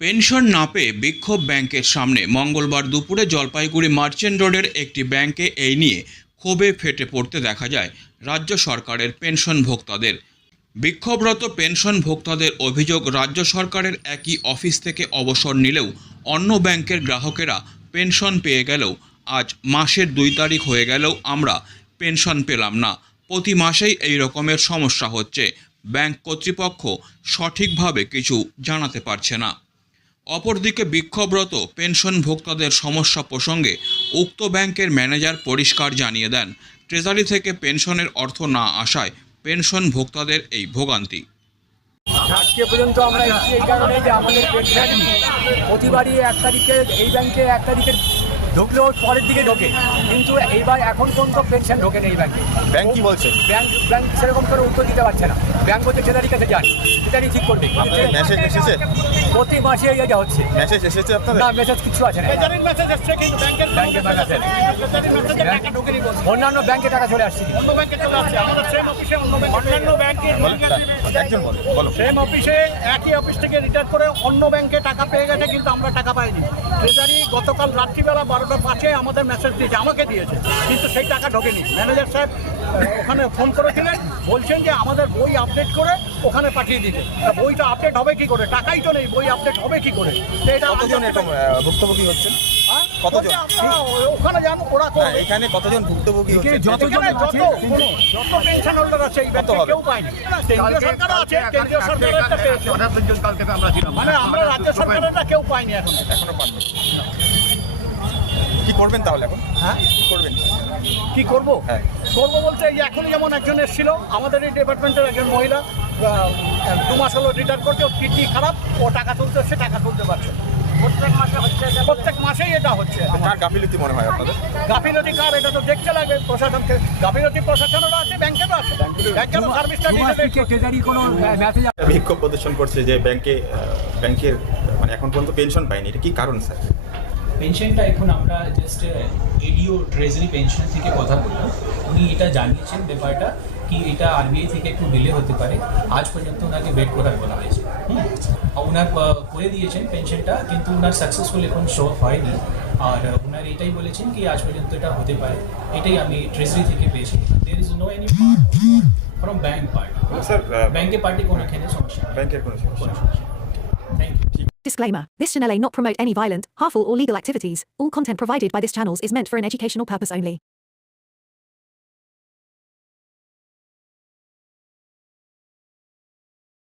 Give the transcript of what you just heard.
Pension না পেয়ে বিক্ষোভ ব্যাংকের সামনে মঙ্গলবার দুপুরে জলপাইগুড়ি মার্চেন্ট রোডের একটি ব্যাংকে এই নিয়ে ক্ষোভে ফেটে পড়তে দেখা যায় রাজ্য সরকারের পেনশন ভোক্তাদের। বিক্ষোভরত পেনশন ভোক্তাদের অভিযোগ রাজ্য সরকারের একই অফিস থেকে অবসর নিলেও অন্য ব্যাংকের গ্রাহকেরা পেনশন পেয়ে গেলেও আজ মাসের দুই তারিখ হয়ে গেলেও আমরা পেনশন পেলাম না। প্রতি মাসেই এই রকমের সমস্যা হচ্ছে। ব্যাংক কর্তৃপক্ষ সঠিকভাবে কিছু জানাতে পারছে না। অপরদিকে বিক্ষোভরত পেনশন ভোক্তাদের সমস্যা প্রসঙ্গে উক্ত ব্যাংকের ম্যানেজার পরিষ্কার জানিয়ে দেন, ট্রেজারি থেকে পেনশনের অর্থ না আসায় পেনশন ভোক্তাদের এই ভোগান্তি। আজকে পর্যন্ত আমরা এসেছি এই কারণে যে আমাদের পেনশন প্রতিবারই এক তারিখে এই ব্যাংকে এক তারিখে ঢুকলেও পরের দিকে ঢোকে। কিন্তু এইবার এখন পর্যন্ত পেনশন ঢোকে না এই ব্যাংকে। ব্যাংক কি বলছে? ব্যাংক ব্যাংক সেরকম করে উত্তর দিতে পারছে না। ব্যাংক বলছে ট্রেজারি কাছে যান ট্রেজারি ঠিক করবে। আপনাদের মেসেজ এসেছে? প্রতি মাসে এটা হচ্ছে। মেসেজ এসেছে আপনাদের? না মেসেজ কিছু আছে না। মেসেজ এসছে কিন্তু ব্যাংকের ব্যাংকে মেসেজ টাকা ঢোকেনি অন্যান্য ব্যাংকে টাকা চলে আসছে। অন্য ব্যাংকে চলে আসছে আমাদের সেম অফিসে অন্য ব্যাংক অন্যান্য ব্যাংকে সেম অফিসে একই অফিস থেকে রিটায়ার করে অন্য ব্যাংকে টাকা পেয়ে গেছে কিন্তু আমরা টাকা পাইনি। ট্রেজারি গতকাল রাত্রিবেলা বারোটা পাঁচে আমাদের মেসেজ দিয়েছে আমাকে দিয়েছে কিন্তু সেই টাকা ঢোকেনি। ম্যানেজার সাহেব ওখানে ফোন করেছিলেন বলছেন যে আমাদের বই আপডেট করে ওখানে পাঠিয়ে দিতে। তা বইটা আপডেট হবে কি করে? টাকাই তো নেই বই আপডেট হবে কি করে? এটা ভুক্তভোগী হচ্ছেন হ্যাঁ? কতজন? ওখানে যান ওরা হ্যাঁ, এখানে কতজন ভুক্তভোগী যতজন যত যত পেনশন হোল্ডার আছে এই কেউ পায়নি। কেন্দ্রীয় আছে কেন্দ্রীয় সরকারেরটা পেয়েছে। মানে আমরা রাজ্য সরকারেরটা কেউ পাইনি এখন এখনও পাইনি কি করবেন তাহলে এখন? হ্যাঁ? কি করবেন? কি করব? হ্যাঁ। করব বলতে এখন যেমন একজন এসেছিল আমাদের এই ডিপার্টমেন্টের একজন মহিলা আহ, দু মাস হলো রিটার্ন করছে ওর কিডনি খারাপ ও টাকা তুলতে সে টাকা তুলতে পারছে না। প্রত্যেক মাসে হচ্ছে প্রত্যেক মাসেই এটা হচ্ছে কার গাফিলতি মনে হয় আপনাদের? গাফিলতি কার? এটা তো দেখতে লাগে প্রশাসনকে। গাফিলতি প্রশাসনেরও আছে ব্যাংকেরও আছে। ব্যাংকেরও সার্ভিসটা দু ট্রেজারি কোনো মেসেজ বিক্ষোভ প্রদর্শন করছে যে ব্যাংকে ব্যাংকের মানে এখন পর্যন্ত পেনশন পায়নি। এটা কি কারণ স্যার? পেনশনটা এখন আমরা জাস্ট এডিও ট্রেজারি পেনশন থেকে কথা বললাম। উনি এটা জানিয়েছেন ব্যাপারটা। কি এটা আরবিআই থেকে একটু ডিলে হতে পারে আজ পর্যন্ত ওনাকে ওয়েট করার বলা হয়েছে হুম। আর ওনার আহ, করে দিয়েছেন পেনশনটা কিন্তু ওনার সাকসেসফুল এখন শো অফ হয়নি আর আহ, ওনার এটাই বলেছেন কি আজ পর্যন্ত এটা হতে পারে এটাই আমি ট্রেজারি থেকে পেয়েছি there is no any part from bank part sir ব্যাংকের পার্টি কোনো এখানে সমস্যা নেই। ব্যাংকের কোনো সমস্যা কোনো সমস্যা thank you Disclaimer This channel may not promote any violent, harmful, or legal activities. All content provided by this channel is meant for an educational purpose only.